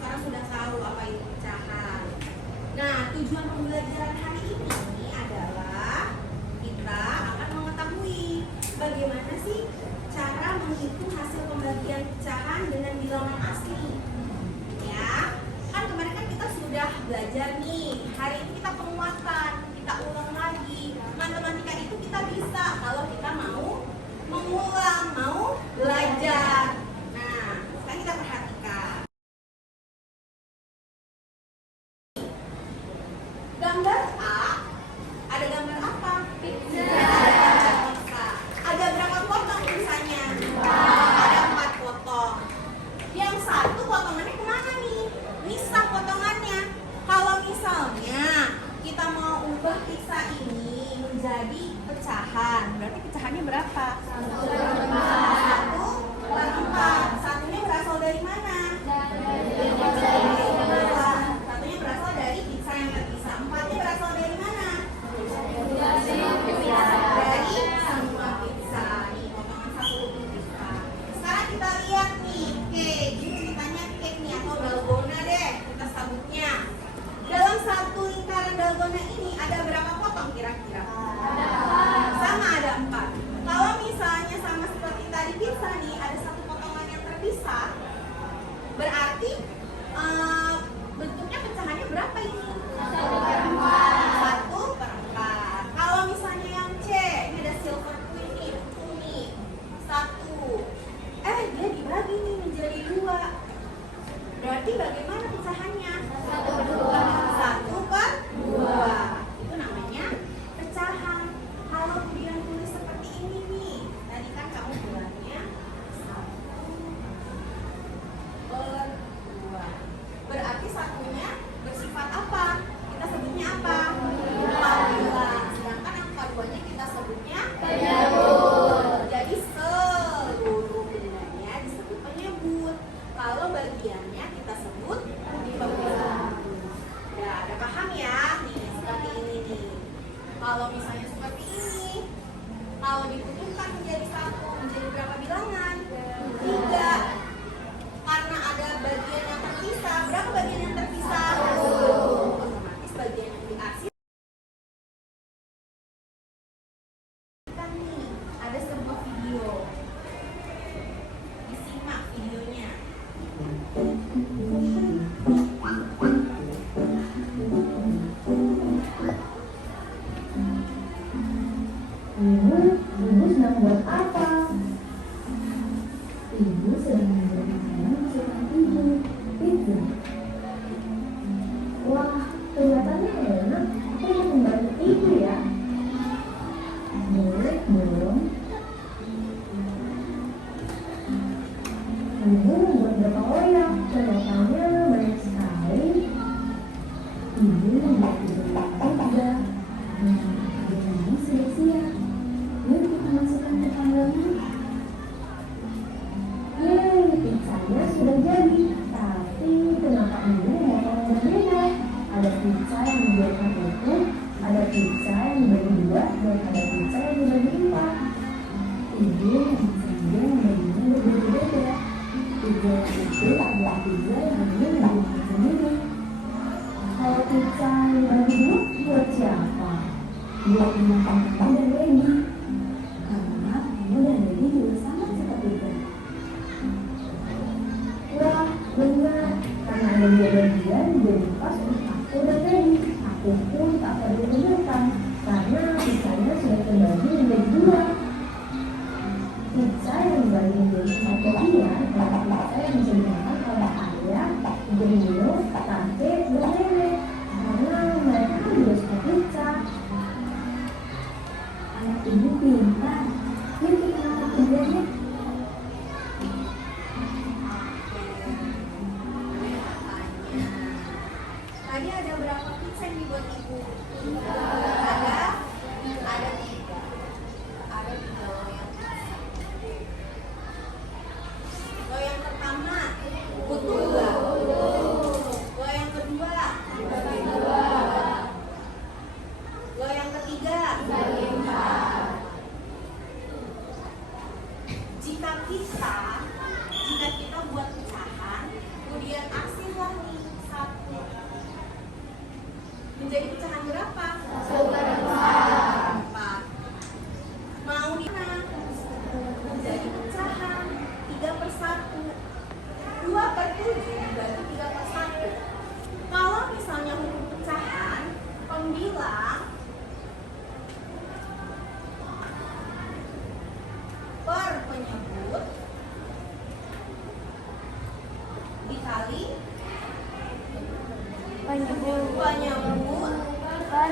sekarang sudah tahu apa itu pecahan. Nah, tujuan pembelajaran hari ini adalah kita akan mengetahui bagaimana sih cara menghitung hasil pembagian pecahan dengan bilangan asli. Ya, kan kemarin kan kita sudah belajar nih. Hari ini kita penguatan, kita ulang lagi. Matematika itu kita bisa kalau kita mau mengulang, mau belajar. Nah, sekarang kita perhatikan. Gambar A, ada gambar apa? Pizza. Ada berapa potong misalnya? Ada 4 potong. Yang satu potongannya kemana nih? Misah potongannya. Kalau misalnya kita mau ubah pizza ini menjadi pecahan, berarti pecahannya berapa? 1/4. Satunya berasal dari mana? Satunya berasal dari pizza yang terpisah. 4-nya berasal dari mana? Dari semua pizza. Nih, potongan satu pizza. Sekarang kita lihat nih, cake. Ini ceritanya cake nih atau dalgona deh, kita sebutnya. Dalam satu lingkaran dalgona ini ada berapa potong kira-kira? Sama, ada 4. Kalau misalnya sama seperti tadi pizza nih, ada satu potongan yang terpisah, berarti bentuknya pecahannya berapa ini? 1/4. Kalau misalnya yang C, ini ada silver queen nih, nih 1. Dia dibagi nih menjadi 2. Berarti bagaimana pecahannya? 1/2. Itu namanya pecahan. Kalau kemudian tulis seperti ini nih, tadi kan kamu bilangnya 1/2. Berarti satunya bersifat apa? Kita sebutnya apa? Panggilan. Sedangkan yang keduanya kita sebutnya penyebut. Jadi seluruh bendanya disebut penyebut. Kalau bagiannya kita sebut pembilang. Ya, ada paham ya? Nih, seperti ini nih. Kalau misalnya seperti ini, kalau ditutupkan menjadi 1, menjadi berapa bilangan? 3. Karena ada bagian yang terpisah. Berapa bagian yang terpisah? 1. Otomatis bagian yang diarsip. Kan nih, ada sebuah video. Disimak videonya. Ibu sedang buat apa? Ibu sedang membuat makanan kesukaan ibu, pizza. Wah, kelihatannya enak. Aku mau membantu ibu ya. Boleh dong. Ibu membuat berapa loyang? Kelihatannya banyak sekali. Ibu membuat pizza. Ini sia-sia. Yuk kita masukkan ke panggilan. Yeay, pizzanya sudah jadi. Tapi kenapa ibu memotong berbeda? Ada pizza yang dibuatkan utuh, ada pizza yang dibagi 2, dan ada pizza yang dibagi 4. Ibu sengaja membaginya berbeda-beda. Pizza yang itu adalah pizza yang ibu membuat sendiri. Kalau pizza yang dibagi 2 buat siapa? Buat makan kamu dan Wendy. Karena kamu dan Wendy juga sama seperti itu. Wah, benar. Karena ada bagian jadi pas untuk aku dan Wendy. Aku pun tak perlu menunjukkan karena pizzanya sudah terbagi menjadi 2. Pizza yang dibagi menjadi 4 bagian adalah pizza yang bisa dimakan oleh ayah, ibu, tante, dan nenek. Karena mereka juga suka pizza. Anak ibu pintar. Yuk kita makan pizzanya. Tadi ada berapa pizza yang dibuat ibu? Ada 3. Ada 3 loyang pizza. Loyang pertama utuh 2. Loyang kedua bagi 2. Loyang ketiga bagi 4. Jika kita buat pecahan, kemudian arsip Penyebut. Penyebut.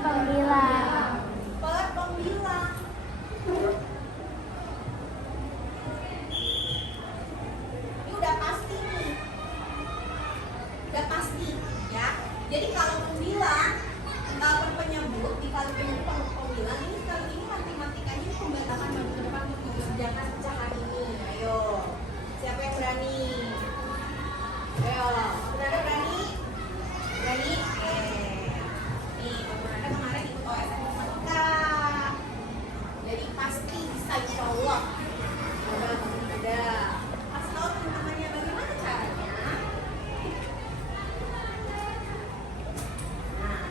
Pembilang. Pembilang. Ini udah pasti nih. Udah pasti ya. Jadi kalau pembilang, kalau penyebut, dikali penyebut pembilang ini kali ini matematikanya pembatasan maju ke depan untuk mengerjakan pecahan ini. Ayo. Siapa yang berani? Ayo. Berani berani? Berani? Nih, Pak Murada kemarin ikut OSN matematika. Jadi pasti bisa insya Allah. Ada. Kasih tahu teman-temannya bagaimana caranya. Nah.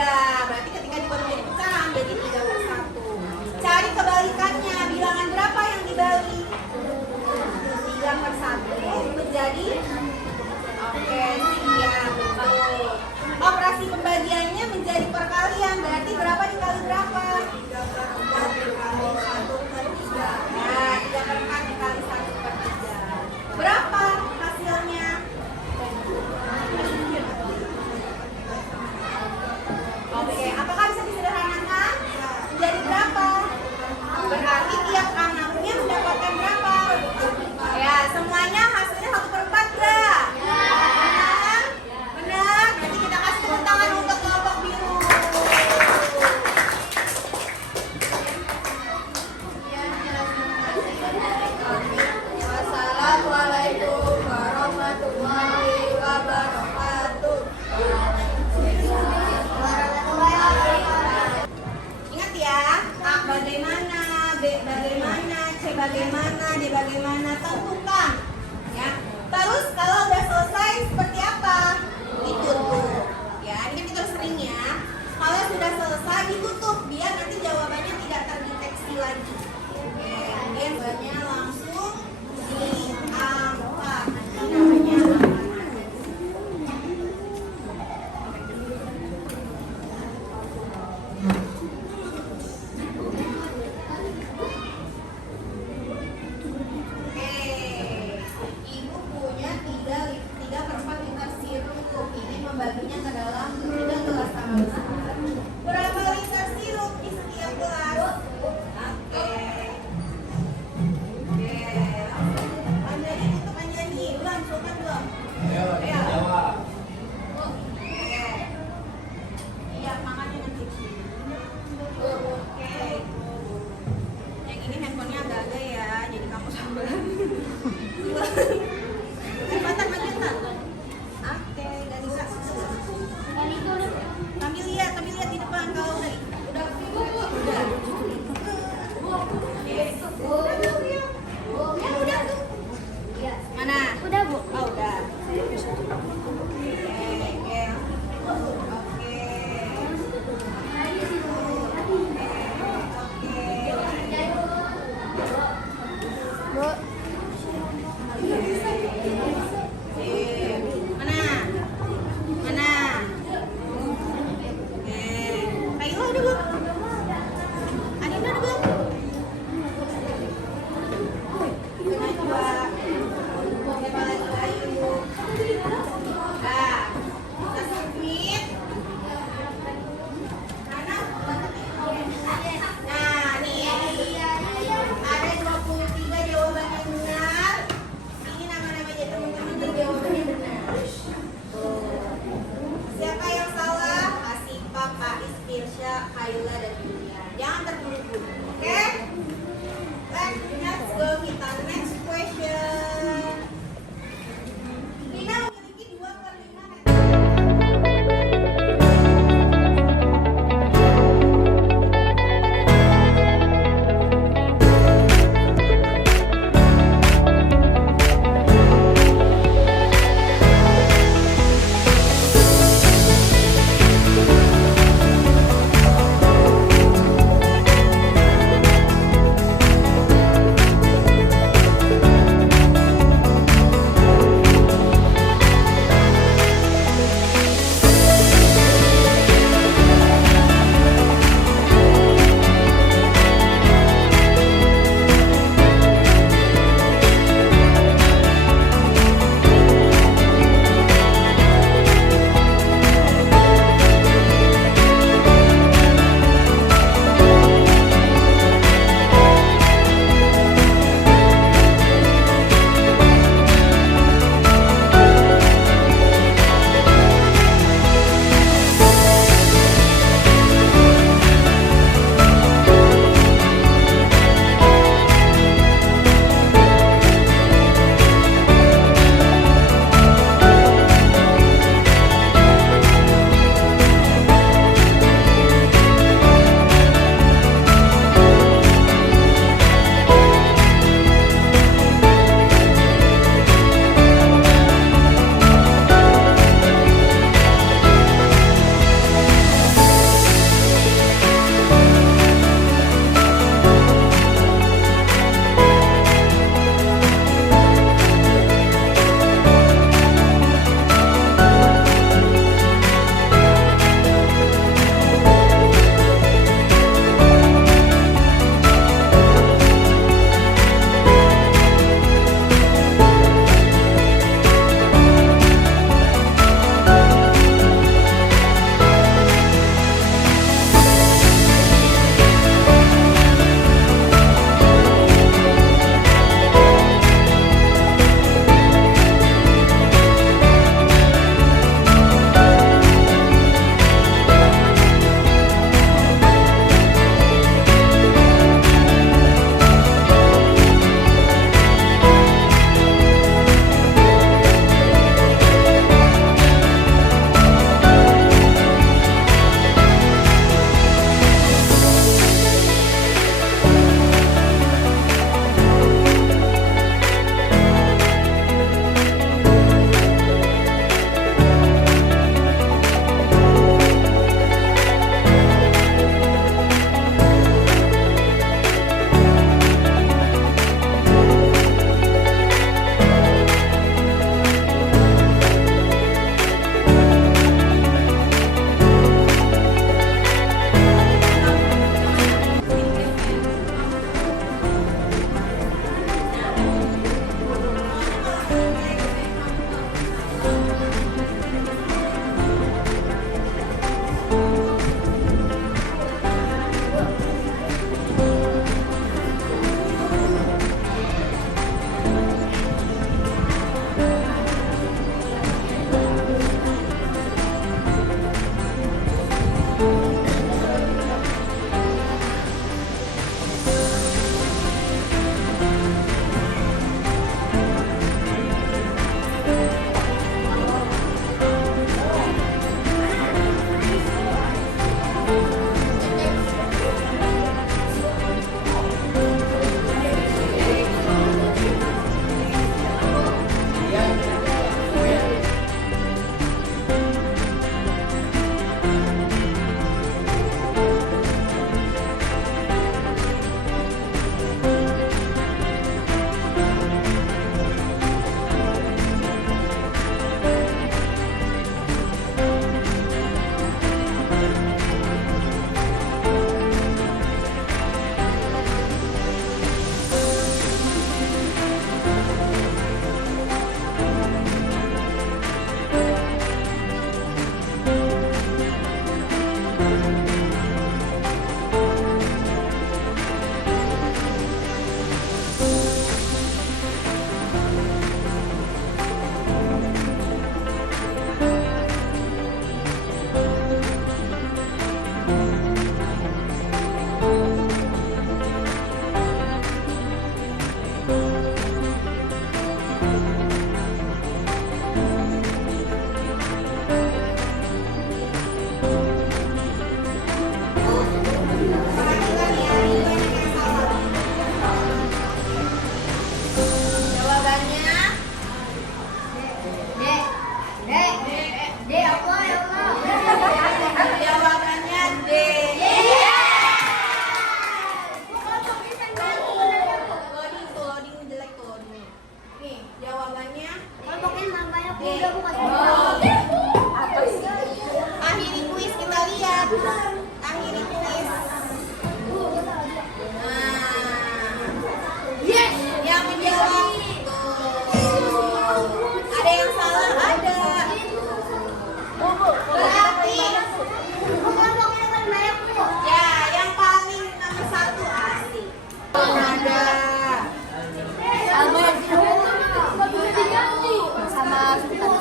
3. Berarti ketika dibagi jadi pecahan jadi 3/1. Cari kebalikannya, bilangan berapa yang dibagi? 3/1 menjadi. Oke, siap, betul. Operasi pembagiannya menjadi perkalian, berarti berapa dikali berapa? 3/4 dikali 1/3. Nah, 3/4 dikali 1/3. Berapa hasilnya? Oke, apakah bisa disederhanakan? Menjadi berapa? Berarti tiap anaknya mendapatkan berapa? Ya, semuanya hasilnya 1/4 enggak? Benar? Benar? Berarti kita kasih tepuk tangan untuk kelompok biru. Wassalamualaikum warahmatullahi wabarakatuh. Ingat ya, A bagaimana, B bagaimana, C bagaimana, D bagaimana, tentukan ya. Terus kalau udah selesai seperti apa? Ditutup. Ya, ini kan kita sering ya. Kalau sudah selesai ditutup biar nanti jawabannya tidak terdeteksi lagi. Oke, kemudian jawabannya langsung diangkat. Ini namanya angkatan. Ibu punya 3/4 liter sirup. Ini membaginya ke dalam 3 gelas sama besar. Berapa liter sirup di setiap gelas? Oke. Anjani, tutup Anjani. Belum, sultan belum? Ayo. Oke. Iya, makannya nanti. Oke. Yang ini handphonenya agak-agak ya, jadi kamu sabar. Mantan. Oke, gak bisa. Kami lihat di depan kalau udah. Udah tuh. Mana? Udah, Bu. Oh, udah. Oke. Bu. Mana? Kayla udah belum? Adinda udah belum? Najwa. Siapa lagi? Ayu. Nah, kita submit. Mana? Nah, nih. Ada 23 jawaban yang benar. Ini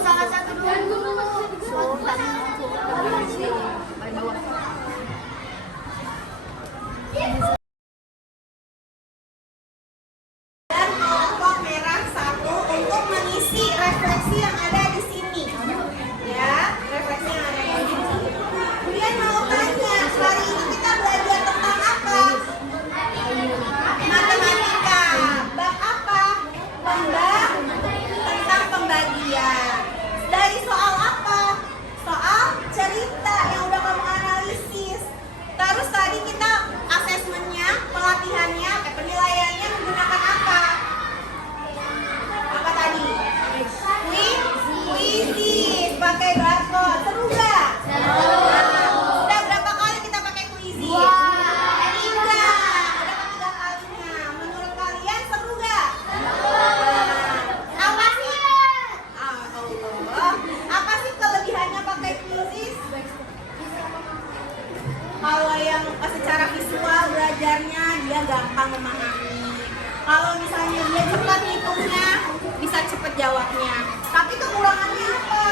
salah satu dulu. Dan kelompok merah 1 untuk mengisi refleksi yang ada di sini. Ya, refleksi yang ada di sini. Kemudian mau tanya, hari ini kita belajar tentang apa? Matematika. Bab apa? Tentang pembagian. Dari soal apa? Soal cerita yang udah kamu analisis. Terus tadi kita asesmennya, pelatihannya, penilaiannya menggunakan apa? Apa tadi? Quizzes, pakai barcode. Seru gak? Udah berapa kali kita pakai quizzes? 3. Udah ketiga kalinya. Menurut kalian seru gak? Apa sih? Apa sih kelebihannya pakai quizzes? Kalau yang secara visual belajarnya dia gampang memahami. Kalau misalnya dia cepat hitungnya, bisa cepat jawabnya. Tapi kekurangannya apa?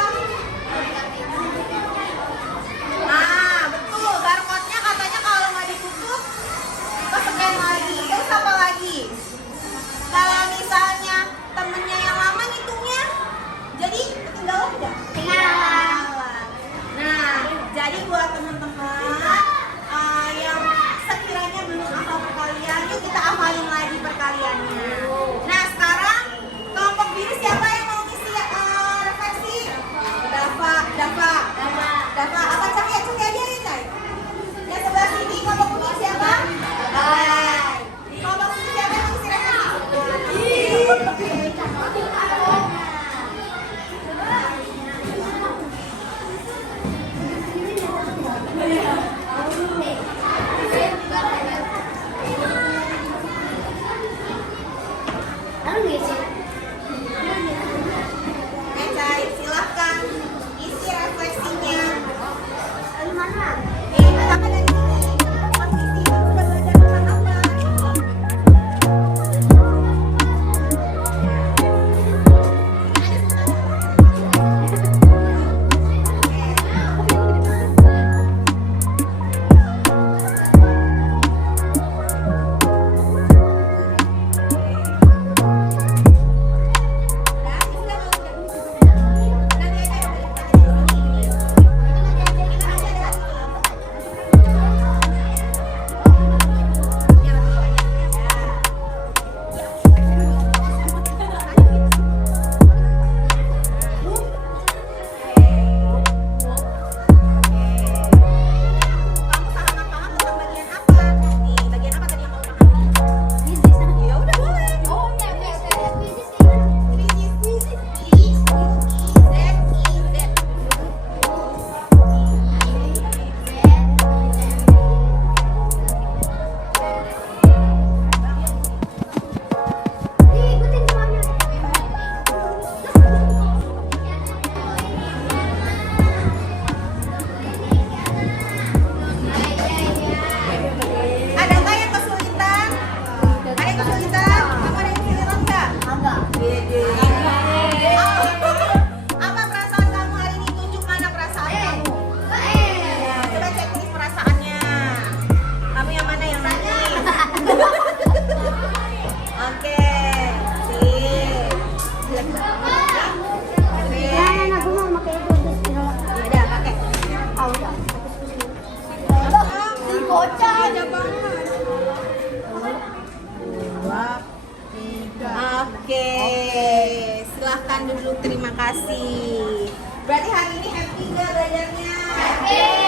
Nah, betul. Barcode-nya katanya kalau nggak ditutup, ke-scan lagi. Terus apa lagi? Kalau misalnya temennya yang lama ngitungnya, jadi ketinggalan nggak? Ketinggalan. Nah, jadi buat teman-teman yang sekiranya belum hafal perkalian, yuk kita hafalin lagi perkaliannya. Nah, sekarang kelompok biru siapa yang mau ngisi refleksi? Dafa. Apa Cahaya aja ya, Cahaya? Yang sebelah sini kelompok kuning siapa? Hai. Kelompok kuning siapa yang mau ngisi refleksi? Cahaya, silahkan isi refleksinya. Kita kan dari sini. Posisi kamu udah belajar tentang apa? Silahkan duduk, terima kasih. Berarti hari ini happy nggak belajarnya? Happy.